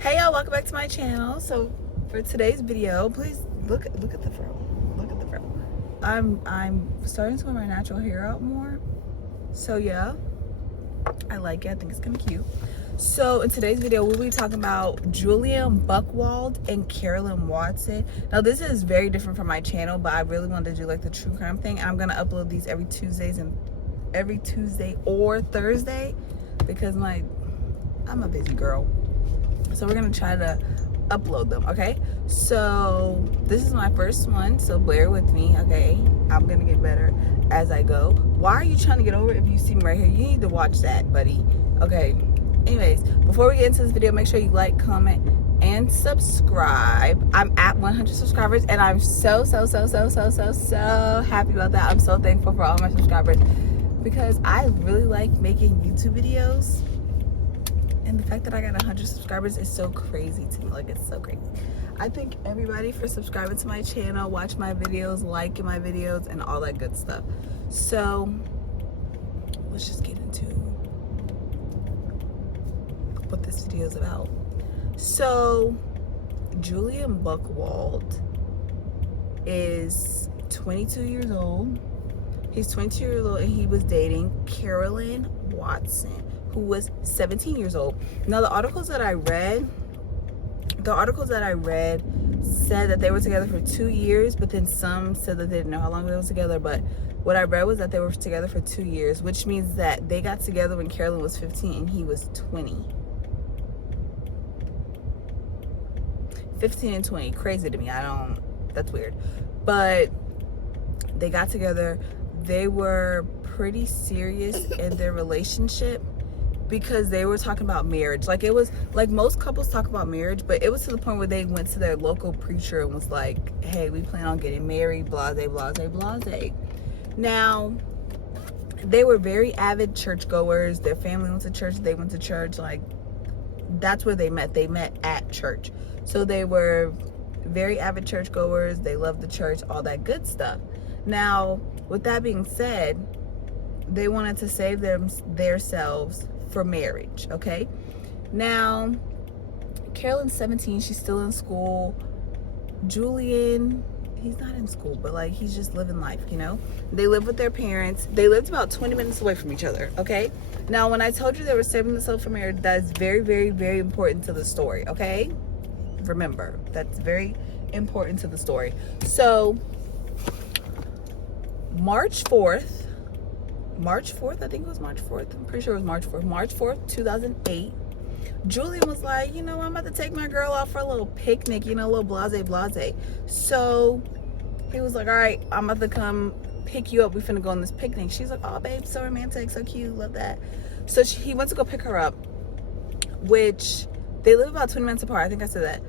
Hey y'all, welcome back to my channel. So for today's video, please look at the fro. Look at the fro. I'm starting to wear my natural hair out more. So yeah, I like it. I think it's kind of cute. So in today's video, we'll be talking about Julian Buchwald and Carolynne Watson. Now this is very different from my channel, but I really wanted to do like the true crime thing. I'm gonna upload these every Tuesday or Thursday because I'm a busy girl. So we're gonna try to upload them, okay? So this is my first one, so bear with me, okay? I'm gonna get better as I go. Why are you trying to get over it if you see me right here? You need to watch that, buddy. Okay. Anyways, before we get into this video, make sure you like, comment, and subscribe. I'm at 100 subscribers, and I'm so happy about that. I'm so thankful for all my subscribers because I really like making YouTube videos. And the fact that I got 100 subscribers is so crazy to me. Like, it's so crazy. I thank everybody for subscribing to my channel, watch my videos, liking my videos, and all that good stuff. So let's just get into what this video is about. So Julian Buchwald is 22 years old. He's 22 years old, and he was dating Carolynne Watson, who was 17 years old. Now the articles that I read said that they were together for 2 years, but then some said that they didn't know how long they were together. But what I read was that they were together for 2 years, which means that they got together when Carolynne was 15 and he was 20. 15 and 20, crazy to me. That's weird. But they got together. They were pretty serious in their relationship because they were talking about marriage. Like, it was like most couples talk about marriage, but it was to the point where they went to their local preacher and was like, hey, we plan on getting married, blase, blase, blase. Now, they were very avid churchgoers. Their family went to church. They went to church. Like, that's where they met. They met at church. So they were very avid churchgoers. They loved the church, all that good stuff. Now, with that being said, they wanted to save themselves for marriage, okay? Now, Carolynne's 17. She's still in school. Julian, he's not in school, but like, he's just living life, you know? They live with their parents. They lived about 20 minutes away from each other, okay? Now, when I told you they were saving themselves for marriage, that is very, very, very important to the story, okay? Remember, that's very important to the story. So, March 4th, I think it was March 4th. I'm pretty sure it was March 4th. March 4th, 2008. Julian was like, you know, I'm about to take my girl out for a little picnic, you know, a little blase, blase. So he was like, all right, I'm about to come pick you up. We finna go on this picnic. She's like, oh, babe, so romantic, so cute, love that. So he went to go pick her up, which they live about 20 minutes apart. I think I said that.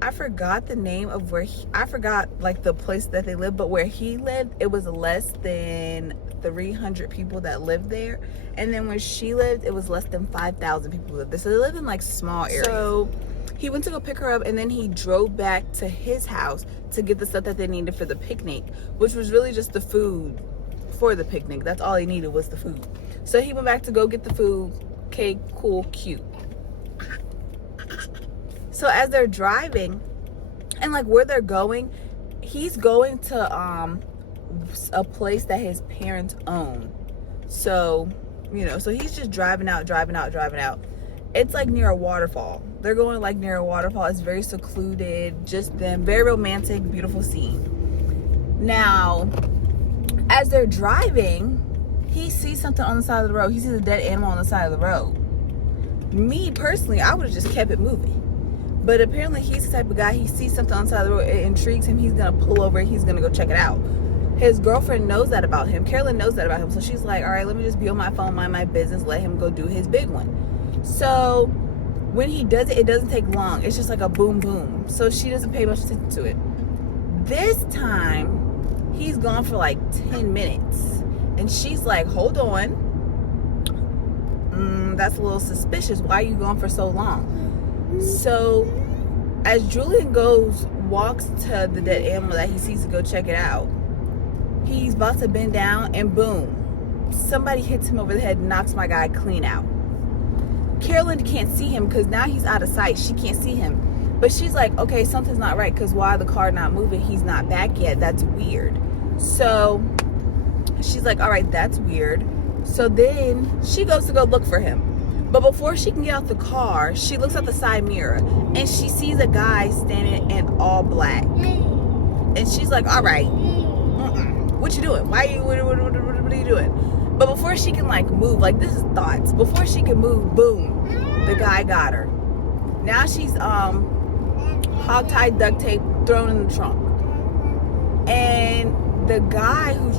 I forgot the name of I forgot like the place that they lived, but where he lived, it was less than 300 people that lived there. And then where she lived, it was less than 5,000 people lived there. So they lived in like small areas. So he went to go pick her up, and then he drove back to his house to get the stuff that they needed for the picnic, which was really just the food for the picnic. That's all he needed was the food. So he went back to go get the food. Okay, cool, cute. So as they're driving, and like where they're going, he's going to a place that his parents own. So, you know, so he's just driving out. It's like near a waterfall. They're going like near a waterfall. It's very secluded, just them, very romantic, beautiful scene. Now, as they're driving, he sees something on the side of the road. He sees a dead animal on the side of the road. Me personally, I would have just kept it moving. But apparently he's the type of guy, he sees something on the side of the road, it intrigues him, he's gonna pull over, he's gonna go check it out. His girlfriend knows that about him. Carolynne knows that about him. So she's like, all right, let me just be on my phone, mind my business, let him go do his big one. So when he does it, it doesn't take long. It's just like a boom, boom. So she doesn't pay much attention to it. This time, he's gone for like 10 minutes. And she's like, hold on. That's a little suspicious. Why are you gone for so long? So as Julian walks to the dead animal that he sees to go check it out, he's about to bend down, and boom, somebody hits him over the head and knocks my guy clean out. Carolynne can't see him because now he's out of sight. She can't see him. But she's like, okay, something's not right because why the car not moving? He's not back yet. That's weird. So she's like, all right, that's weird. So then she goes to go look for him. But before she can get out the car, she looks out the side mirror and she sees a guy standing in all black. And she's like, all right, what you doing? What are you doing? But before she can like move, like this is thoughts. Before she can move, boom, the guy got her. Now she's hog-tied, duct tape, thrown in the trunk. And the guy who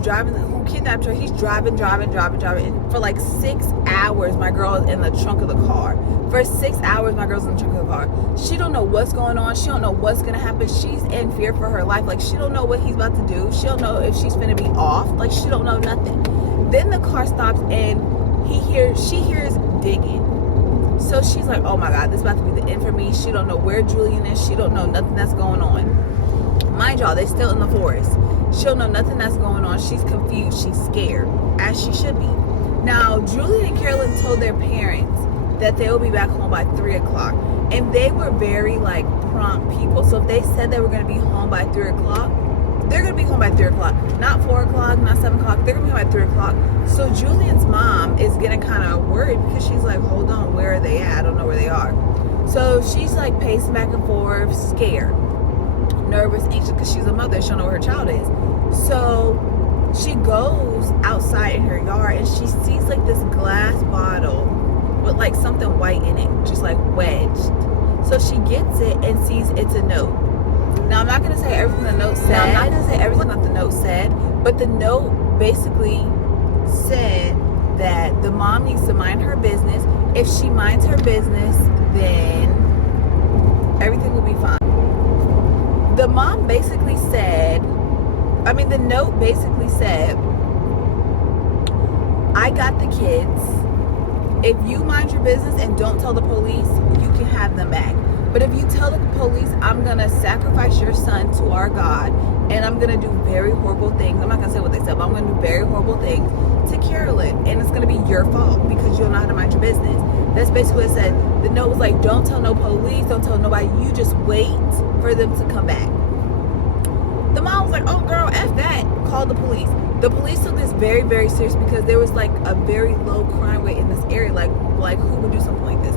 kidnapped her, he's driving for like 6 hours. My girl is in the trunk of the car. For 6 hours, my girl's in the trunk of the car. She don't know what's going on. She don't know what's gonna happen. She's in fear for her life. Like she don't know what he's about to do. She don't know if she's gonna be off. Like she don't know nothing. Then the car stops and she hears digging. So she's like, oh my God, this is about to be the end for me. She don't know where Julian is. She don't know nothing that's going on. Mind y'all, they still in the forest. She don't know nothing that's going on. She's confused. She's scared, as she should be. Now, Julian and Carolynne told their parents that they will be back home by 3 o'clock. And they were very like prompt people. So if they said they were going to be home by 3 o'clock, they're going to be home by 3 o'clock. Not 4 o'clock, not 7 o'clock. They're going to be home by 3 o'clock. So Julian's mom is getting kind of worried because she's like, hold on, where are they at? I don't know where they are. So she's like pacing back and forth, scared, nervous, anxious because she's a mother. She don't know where her child is. So she goes outside in her yard and she sees like this glass bottle with like something white in it, just like wedged. So she gets it and sees it's a note. Now, I'm not going to say everything the note said. But the note basically said that the mom needs to mind her business. If she minds her business, then everything will be fine. The mom basically said, the note basically said, I got the kids. If you mind your business and don't tell the police, you can have them back. But if you tell the police, I'm going to sacrifice your son to our God, and I'm going to do very horrible things. I'm not going to say what they said, but I'm going to do very horrible things to Carolynne, and it's going to be your fault because you don't know how to mind your business. That's basically what it said. The note was like, don't tell no police, don't tell nobody. You just wait for them to come back. The mom was like, oh, girl, F that. Called the police. The police took this very, very serious because there was like a very low crime rate in this area. Like who would do something like this?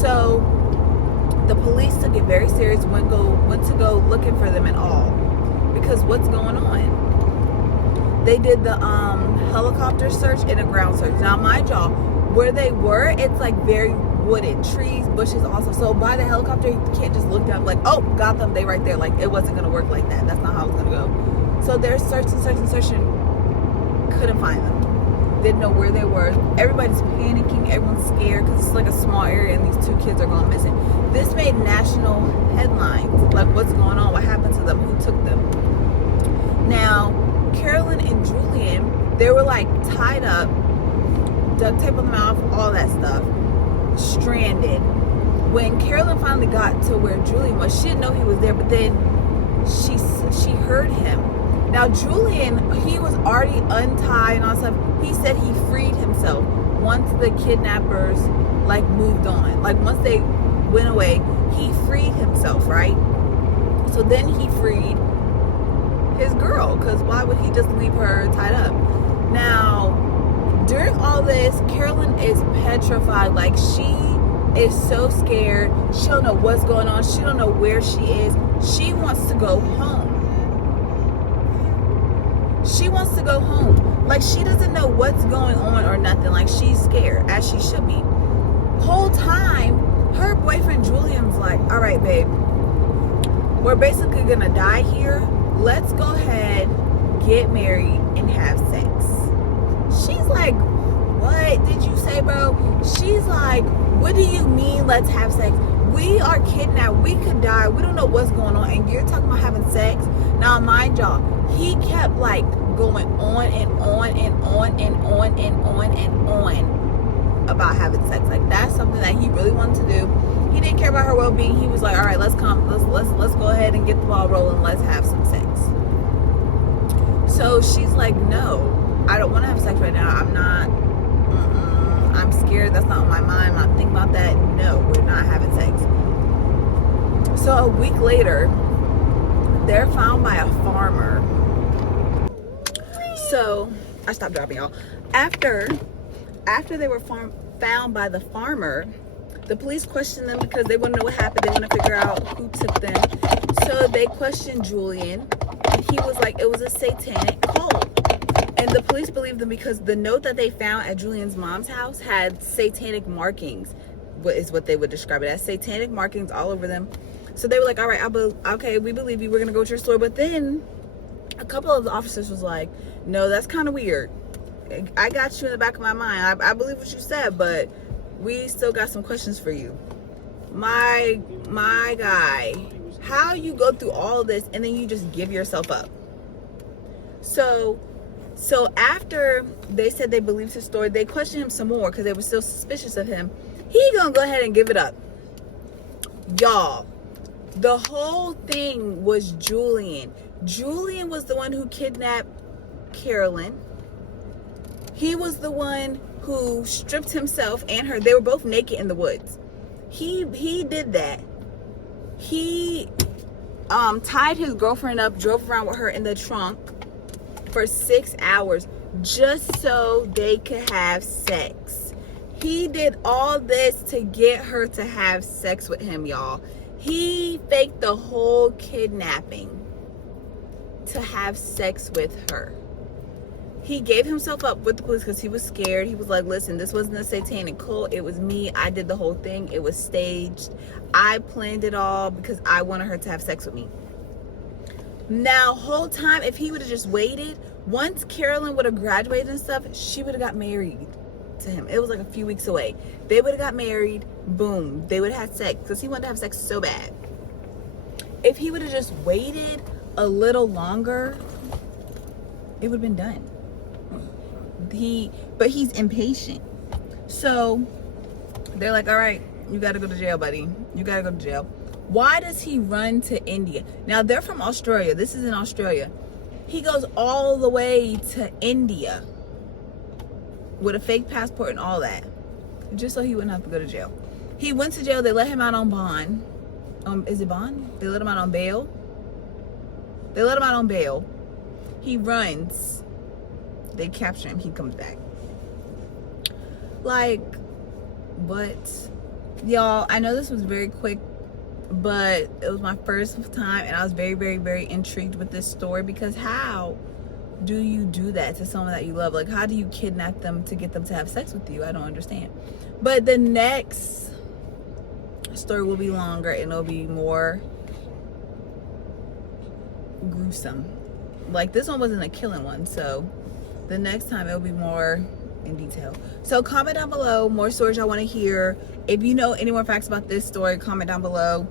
So the police took it very serious, went to go looking for them and all. Because what's going on? They did the helicopter search and a ground search. Now, mind y'all, where they were, it's like very wooded, trees, bushes also. So by the helicopter, you can't just look down like, oh, got them, they right there. Like it wasn't gonna work like that. That's not how it was gonna go. So they're searching, couldn't find them. Didn't know where they were. Everybody's panicking. Everyone's scared because it's like a small area and these 2 kids are going missing. This made national headlines. Like, what's going on? What happened to them? Who took them? Now, Carolynne and Julian, they were like tied up, duct tape on the mouth, all that stuff, stranded. When Carolynne finally got to where Julian was, she didn't know he was there, but then she heard him. Now, Julian, he was already untied and all stuff. He said he freed himself once the kidnappers, like, moved on. Like, once they went away, he freed himself, right? So then he freed his girl, because why would he just leave her tied up? Now, during all this, Carolynne is petrified. Like, she is so scared. She don't know what's going on. She don't know where she is. She wants to go home. She wants to go home. Like, she doesn't know what's going on or nothing. Like, she's scared, as she should be. Whole time, her boyfriend Julian's like, all right, babe, we're basically gonna die here. Let's go ahead, get married, and have sex. She's like, what did you say, bro? She's like, what do you mean, let's have sex? We are kidnapped. We could die. We don't know what's going on. And you're talking about having sex? Now, mind y'all, he kept like going on and on and on and on and on and on about having sex. Like, that's something that he really wanted to do. He didn't care about her well-being. He was like, all right, let's go ahead and get the ball rolling. Let's have some sex. So she's like, no, I don't want to have sex right now. I'm not. I'm scared. That's not on my mind. I'm not thinking about that. No, we're not having sex. So a week later, they're found by a farmer. So I stopped driving, y'all. After they were found by the farmer, the police questioned them because they want to know what happened. They want to figure out who took them. So they questioned Julian. He was like, it was a satanic cult. And the police believed them because the note that they found at Julian's mom's house had satanic markings, is what they would describe it as. Satanic markings all over them. So they were like, all right, okay, we believe you. We're going to go with your story. But then a couple of the officers was like, no, that's kind of weird. I got you in the back of my mind. I believe what you said, but we still got some questions for you. My guy, how you go through all this and then you just give yourself up? So after they said they believed his story, they questioned him some more because they were still suspicious of him. He gonna go ahead and give it up. Y'all, the whole thing was Julian. Julian was the one who kidnapped Carolynne. He was the one who stripped himself and her. They were both naked in the woods. He did that. He tied his girlfriend up, drove around with her in the trunk for 6 hours just so they could have sex. He did all this to get her to have sex with him, y'all. He faked the whole kidnapping to have sex with her. He gave himself up with the police because he was scared. He was like, listen, this wasn't a satanic cult. It was me. I did the whole thing. It was staged. I planned it all because I wanted her to have sex with me. Now, whole time, if he would have just waited, once Carolynne would have graduated and stuff, she would have got married to him. It was like a few weeks away. They would have got married. Boom. They would have had sex because he wanted to have sex so bad. If he would have just waited a little longer, it would have been done. But he's impatient. So they're like, all right, you got to go to jail, buddy. You got to go to jail. Why does he run to India? Now, they're from Australia. This is in Australia. He goes all the way to India with a fake passport and all that, just so he wouldn't have to go to jail. He went to jail. They let him out on bond. Is it bond? They let him out on bail. They let him out on bail. He runs. They capture him. He comes back. Like, but y'all, I know this was very quick, but it was my first time and I was very, very, very intrigued with this story because how do you do that to someone that you love? Like, how do you kidnap them to get them to have sex with you? I don't understand. But the next story will be longer and it'll be more gruesome. Like, this one wasn't a killing one, so the next time it'll be more in detail. So comment down below more stories I want to hear. If you know any more facts about this story, comment down below.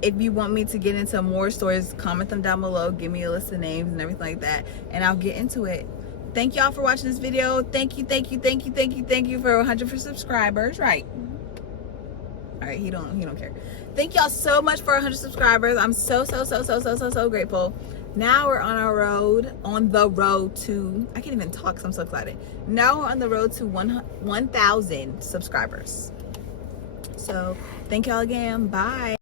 If you want me to get into more stories, comment them down below. Give me a list of names and everything like that, and I'll get into it. Thank y'all for watching this video. Thank you for 100 subscribers. Right. All right, he don't care. Thank y'all so much for 100 subscribers. I'm so grateful. Now we're on the road to, I can't even talk because I'm so excited. Now we're on the road to 1,000 subscribers. So thank y'all again. Bye.